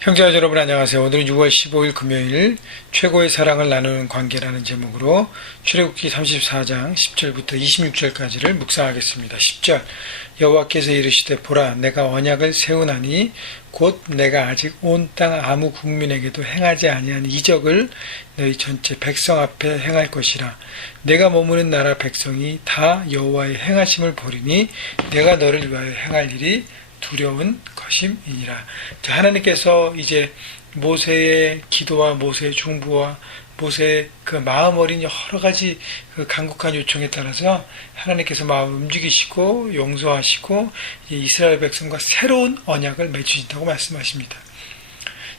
형제자 여러분 안녕하세요. 오늘은 6월 15일 금요일 최고의 사랑을 나누는 관계라는 제목으로 출애굽기 34장 10절부터 26절까지를 묵상하겠습니다. 10절 여호와께서 이르시되 보라 내가 언약을 세우나니 곧 내가 아직 온 땅 아무 국민에게도 행하지 아니한 이적을 너희 전체 백성 앞에 행할 것이라. 내가 머무는 나라 백성이 다 여호와의 행하심을 보리니 내가 너를 위하여 행할 일이 두려운 것임이니라. 하나님께서 이제 모세의 기도와 모세의 중부와 모세의 그 마음 어린 여러 가지 그 간곡한 요청에 따라서 하나님께서 마음을 움직이시고 용서하시고 이스라엘 백성과 새로운 언약을 맺으신다고 말씀하십니다.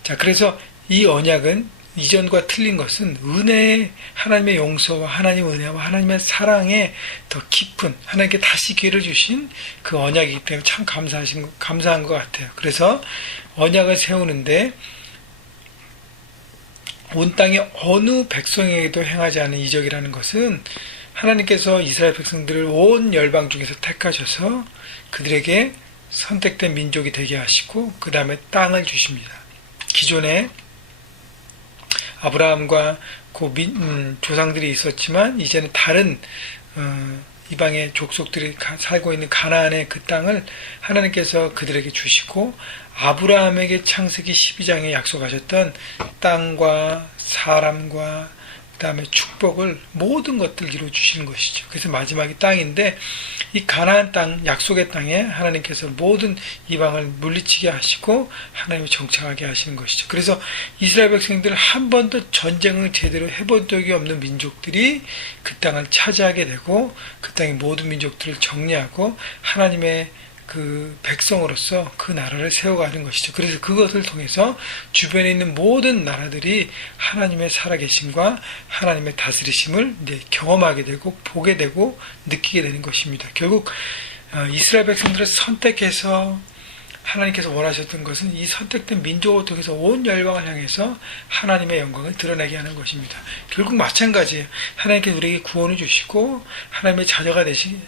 자, 그래서 이 언약은 이전과 틀린 것은 은혜의 하나님의 용서와 하나님의 은혜와 하나님의 사랑에 더 깊은 하나님께 다시 기회를 주신 그 언약이기 때문에 참 감사한 것 같아요. 그래서 언약을 세우는데 온 땅의 어느 백성에게도 행하지 않은 이적이라는 것은 하나님께서 이스라엘 백성들을 온 열방 중에서 택하셔서 그들에게 선택된 민족이 되게 하시고 그 다음에 땅을 주십니다. 기존에 아브라함과 조상들이 있었지만 이제는 다른 이방의 족속들이 살고 있는 가나안의 그 땅을 하나님께서 그들에게 주시고 아브라함에게 창세기 12장에 약속하셨던 땅과 사람과 그 다음에 축복을 모든 것들 이루어주시는 것이죠. 그래서 마지막이 땅인데 이 가나안 땅, 약속의 땅에 하나님께서 모든 이방을 물리치게 하시고 하나님을 정착하게 하시는 것이죠. 그래서 이스라엘 백성들 한 번도 전쟁을 제대로 해본 적이 없는 민족들이 그 땅을 차지하게 되고 그 땅의 모든 민족들을 정리하고 하나님의 그 백성으로서 그 나라를 세워가는 것이죠. 그래서 그것을 통해서 주변에 있는 모든 나라들이 하나님의 살아계심과 하나님의 다스리심을 이제 경험하게 되고 보게 되고 느끼게 되는 것입니다. 결국 이스라엘 백성들을 선택해서 하나님께서 원하셨던 것은 이 선택된 민족을 통해서 온 열방을 향해서 하나님의 영광을 드러내게 하는 것입니다. 결국 마찬가지예요. 하나님께서 우리에게 구원을 주시고 하나님의 자녀가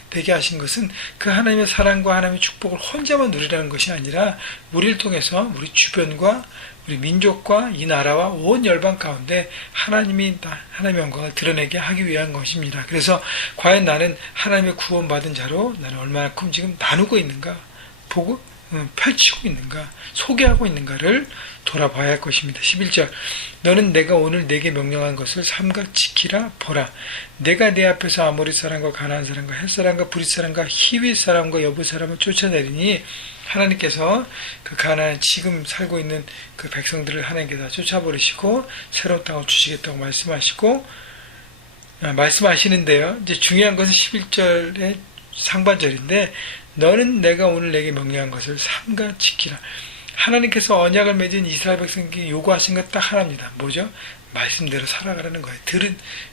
되게 하신 것은 그 하나님의 사랑과 하나님의 축복을 혼자만 누리라는 것이 아니라 우리를 통해서 우리 주변과 우리 민족과 이 나라와 온 열방 가운데 하나님의 영광을 드러내게 하기 위한 것입니다. 그래서 과연 나는 하나님의 구원받은 자로 나는 얼마만큼 지금 나누고 있는가 보고 펼치고 있는가, 소개하고 있는가를 돌아봐야 할 것입니다. 11절 너는 내가 오늘 내게 명령한 것을 삼가 지키라 보라. 내가 내 앞에서 아모리 사람과 가나안 사람과 헷 사람과 브릿 사람과 히윗 사람과 여부 사람을 쫓아내리니 하나님께서 그 가나안 지금 살고 있는 그 백성들을 하나님께서 쫓아버리시고 새로운 땅을 주시겠다고 말씀하시는데요. 이제 중요한 것은 11절의 상반절인데 너는 내가 오늘 내게 명령한 것을 삼가 지키라. 하나님께서 언약을 맺은 이스라엘 백성에게 요구하신 것 딱 하나입니다. 뭐죠? 말씀대로 살아가라는 거예요.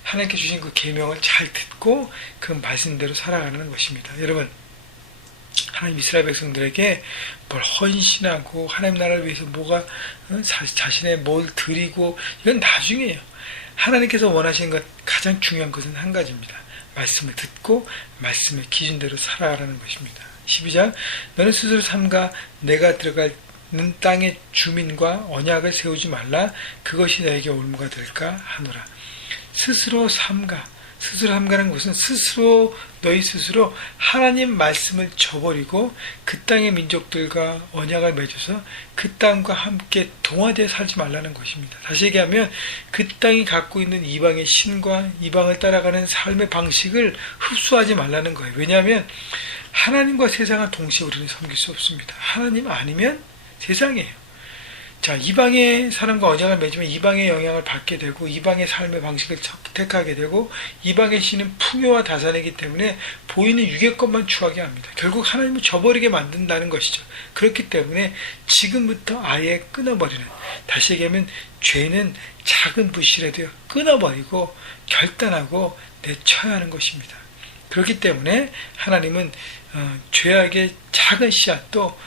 하나님께 주신 그 계명을 잘 듣고 그 말씀대로 살아가는 것입니다. 여러분, 하나님 이스라엘 백성들에게 뭘 헌신하고 하나님 나라를 위해서 자신의 뭘 드리고 이건 나중이에요. 하나님께서 원하시는 것 가장 중요한 것은 한 가지입니다. 말씀을 듣고 말씀의 기준대로 살아가라는 것입니다. 12장 너는 스스로 삼가 내가 들어가는 땅의 주민과 언약을 세우지 말라. 그것이 너에게 올무가 될까 하노라. 스스로 삼가는 것은 너희 스스로 하나님 말씀을 저버리고 그 땅의 민족들과 언약을 맺어서 그 땅과 함께 동화되어 살지 말라는 것입니다. 다시 얘기하면 그 땅이 갖고 있는 이방의 신과 이방을 따라가는 삶의 방식을 흡수하지 말라는 거예요. 왜냐하면 하나님과 세상은 동시에 우리는 섬길 수 없습니다. 하나님 아니면 세상이에요. 자, 이방의 사람과 언약을 맺으면 이방의 영향을 받게 되고 이방의 삶의 방식을 택하게 되고 이방의 신은 풍요와 다산이기 때문에 보이는 육의 것만 추하게 합니다. 결국 하나님을 저버리게 만든다는 것이죠. 그렇기 때문에 지금부터 아예 끊어버리는, 다시 얘기하면 죄는 작은 불씨라도 끊어버리고 결단하고 내쳐야 하는 것입니다. 그렇기 때문에 하나님은 죄악의 작은 씨앗도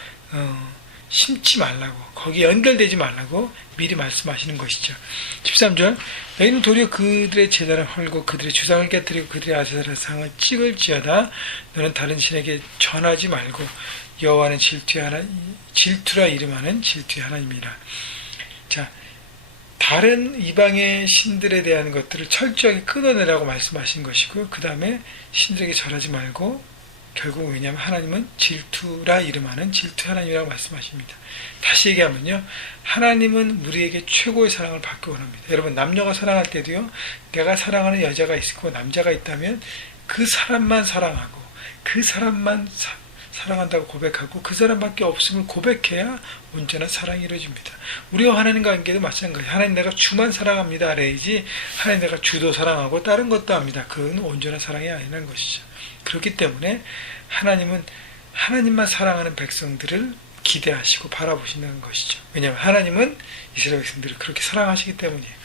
심지 말라고, 거기에 연결되지 말라고 미리 말씀하시는 것이죠. 13절 너희는 도리어 그들의 제단을 헐고 그들의 주상을 깨뜨리고 그들의 아세라 상을 찍을지어다. 너는 다른 신에게 전하지 말고 여호와는 질투라 이름하는 질투의 하나님이라. 자, 다른 이방의 신들에 대한 것들을 철저하게 끊어내라고 말씀하신 것이고요. 그 다음에 신들에게 절하지 말고, 결국 왜냐하면 하나님은 질투라 이름하는 질투 하나님이라고 말씀하십니다. 다시 얘기하면요, 하나님은 우리에게 최고의 사랑을 받기 원합니다. 여러분, 남녀가 사랑할 때도요, 내가 사랑하는 여자가 있고 남자가 있다면 그 사람만 사랑하고 그 사람만 사랑한다고 고백하고 그 사람밖에 없음을 고백해야 온전한 사랑이 이루어집니다. 우리와 하나님과 관계도 마찬가지예요. 하나님 내가 주만 사랑합니다 아래이지 하나님 내가 주도 사랑하고 다른 것도 합니다. 그건 온전한 사랑이 아니라는 것이죠. 그렇기 때문에 하나님은 하나님만 사랑하는 백성들을 기대하시고 바라보시는 것이죠. 왜냐하면 하나님은 이스라엘 백성들을 그렇게 사랑하시기 때문이에요.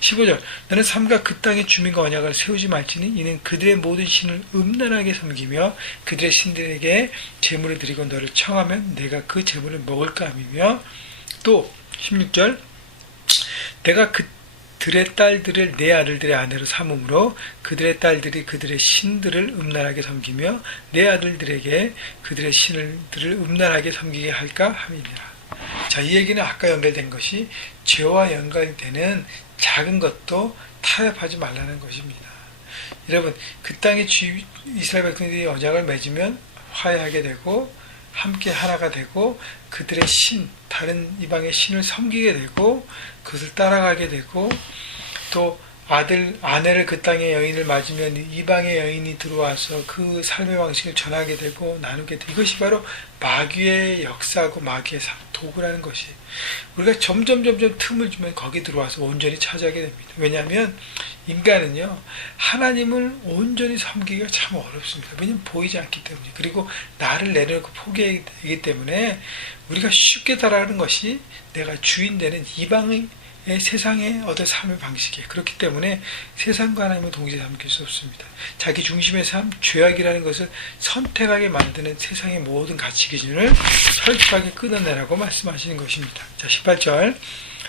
15절, 너는 삼가 그 땅의 주민과 언약을 세우지 말지니 이는 그들의 모든 신을 음란하게 섬기며 그들의 신들에게 제물을 드리고 너를 청하면 내가 그 제물을 먹을까 하며, 또 16절, 내가 그들의 딸들을 내 아들들의 아내로 삼음으로 그들의 딸들이 그들의 신들을 음란하게 섬기며 내 아들들에게 그들의 신들을 음란하게 섬기게 할까 함이니라. 자, 이 얘기는 아까 연결된 것이 죄와 연관되는 작은 것도 타협하지 말라는 것입니다. 여러분, 그 땅의 이스라엘 백성들이 언약을 맺으면 화해하게 되고 함께 하나가 되고 그들의 신, 다른 이방의 신을 섬기게 되고 그것을 따라가게 되고, 또 아내를 그 땅의 여인을 맞으면 이방의 여인이 들어와서 그 삶의 방식을 전하게 되고 나누게 되고, 이것이 바로 마귀의 역사고 마귀의 도구라는 것이, 우리가 점점 틈을 주면 거기 들어와서 온전히 차지하게 됩니다. 왜냐하면 인간은요, 하나님을 온전히 섬기기가 참 어렵습니다. 왜냐하면 보이지 않기 때문에, 그리고 나를 내려놓고 포기하기 때문에 우리가 쉽게 따라가는 것이 내가 주인 되는 이방의 세상의 어떤 삶의 방식이에요. 그렇기 때문에 세상과 하나님은 동시에 삼킬 수 없습니다. 자기 중심의 삶, 죄악이라는 것을 선택하게 만드는 세상의 모든 가치 기준을 철저하게 끊어내라고 말씀하시는 것입니다. 자, 18절.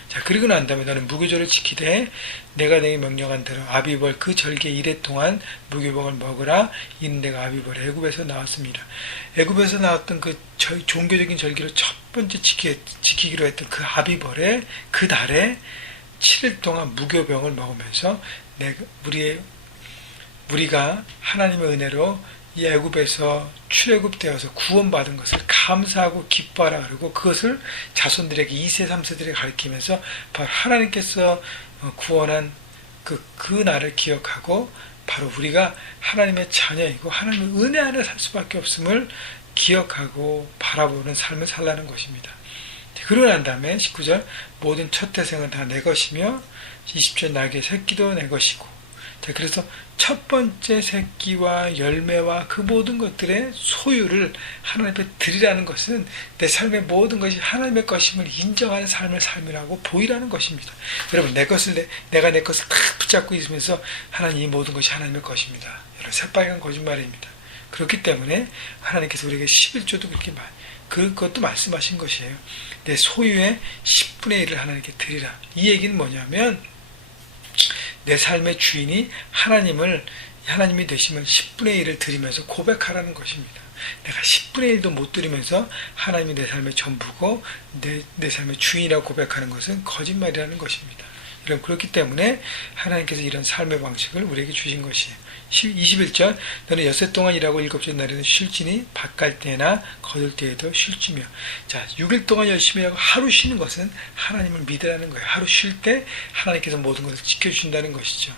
자, 그리고 난 다음에 너는 무교절을 지키되 내가 내게 명령한 대로 아비벌 그 절기 이래 동안 무교병을 먹으라. 이는 내가 아비벌 애굽에서 나왔습니다. 애굽에서 나왔던 그 종교적인 절기를 첫 번째 지키기로 했던 그 아비벌의 그 달에 7일 동안 무교병을 먹으면서 우리가 하나님의 은혜로 이 애굽에서 출애굽되어서 구원받은 것을 감사하고 기뻐하라 그러고, 그것을 자손들에게 2세 3세들에게 가르치면서 바로 하나님께서 구원한 그 날을 기억하고 바로 우리가 하나님의 자녀이고 하나님의 은혜 안에 살 수밖에 없음을 기억하고 바라보는 삶을 살라는 것입니다. 그러고 난 다음에 19절, 모든 첫 태생은 다 내 것이며 20절, 나귀의 새끼도 내 것이고. 자, 그래서 첫 번째 새끼와 열매와 그 모든 것들의 소유를 하나님 앞에 드리라는 것은 내 삶의 모든 것이 하나님의 것임을 인정하는 삶을 삶이라고 보이라는 것입니다. 여러분, 내가 내 것을 탁 붙잡고 있으면서 하나님 이 모든 것이 하나님의 것입니다. 여러분, 새빨간 거짓말입니다. 그렇기 때문에 하나님께서 우리에게 11조도 그것도 말씀하신 것이에요. 내 소유의 10분의 1을 하나님께 드리라. 이 얘기는 뭐냐면 내 삶의 주인이 하나님이 되시면 10분의 1을 드리면서 고백하라는 것입니다. 내가 10분의 1도 못 드리면서 하나님이 내 삶의 전부고 내 삶의 주인이라고 고백하는 것은 거짓말이라는 것입니다. 여러분, 그렇기 때문에 하나님께서 이런 삶의 방식을 우리에게 주신 것이에요. 21절, 너는 엿새 동안 일하고 일곱째 날에는 쉴지니 밭갈 때나 거둘 때에도 쉴지며. 자, 6일 동안 열심히 하고 하루 쉬는 것은 하나님을 믿으라는 거예요. 하루 쉴 때 하나님께서 모든 것을 지켜주신다는 것이죠.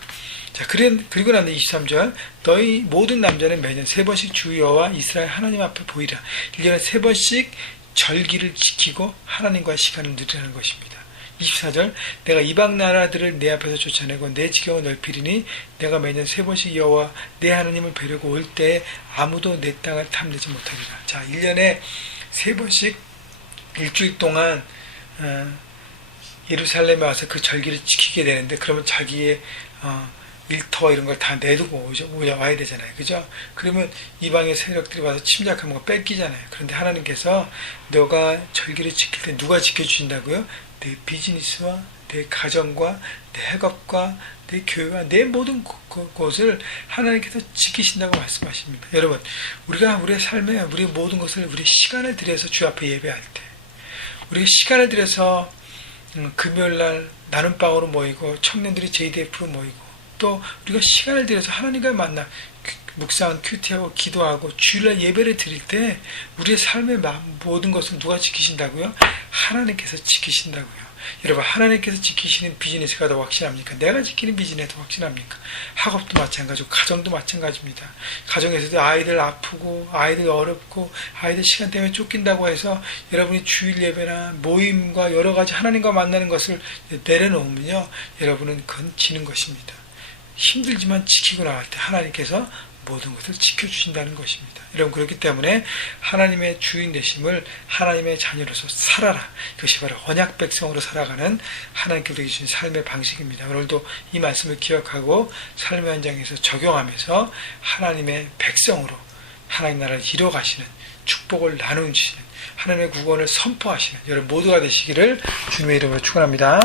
자, 그리고 나는 23절, 너희 모든 남자는 매년 3번씩 주 여호와 이스라엘 하나님 앞에 보이라. 1년에 3번씩 절기를 지키고 하나님과의 시간을 누리라는 것입니다. 24절, 내가 이방 나라들을 내 앞에서 쫓아내고 내 지경을 넓히리니 내가 매년 3번씩 여호와 내 하나님을 뵈려고 올 때 아무도 내 땅을 탐내지 못하리라. 자, 1년에 3번씩 일주일 동안 예루살렘에 와서 그 절기를 지키게 되는데, 그러면 자기의 일터 이런 걸 다 내두고 와야 되잖아요. 그죠? 그러면 이방의 세력들이 와서 침략하면 거 뺏기잖아요. 그런데 하나님께서 너가 절기를 지킬 때 누가 지켜주신다고요? 내 비즈니스와 내 가정과 내 학업과 내 교회와 내 모든 곳을 하나님께서 지키신다고 말씀하십니다. 여러분, 우리가 우리의 삶에 우리의 모든 것을 우리 시간을 들여서 주 앞에 예배할 때, 우리가 시간을 들여서 금요일날 나눔방으로 모이고 청년들이 JDF로 모이고 또 우리가 시간을 들여서 하나님과 만나 묵상, 큐티하고 기도하고 주일날 예배를 드릴 때 우리의 삶의 모든 것을 누가 지키신다고요? 하나님께서 지키신다고요. 여러분, 하나님께서 지키시는 비즈니스가 더 확실합니까? 내가 지키는 비즈니스가 더 확실합니까? 학업도 마찬가지고 가정도 마찬가지입니다. 가정에서도 아이들 아프고 아이들 어렵고 아이들 시간 때문에 쫓긴다고 해서 여러분이 주일 예배나 모임과 여러 가지 하나님과 만나는 것을 내려놓으면요, 여러분은 그건 지는 것입니다. 힘들지만 지키고 나갈 때 하나님께서 모든 것을 지켜주신다는 것입니다. 여러분, 그렇기 때문에 하나님의 주인 되심을 하나님의 자녀로서 살아라. 이것이 바로 언약 백성으로 살아가는 하나님께 우리에게 주신 삶의 방식입니다. 오늘도 이 말씀을 기억하고 삶의 현장에서 적용하면서 하나님의 백성으로 하나님 나라를 이뤄가시는 축복을 나누시는 하나님의 구원을 선포하시는 여러분 모두가 되시기를 주님의 이름으로 축원합니다.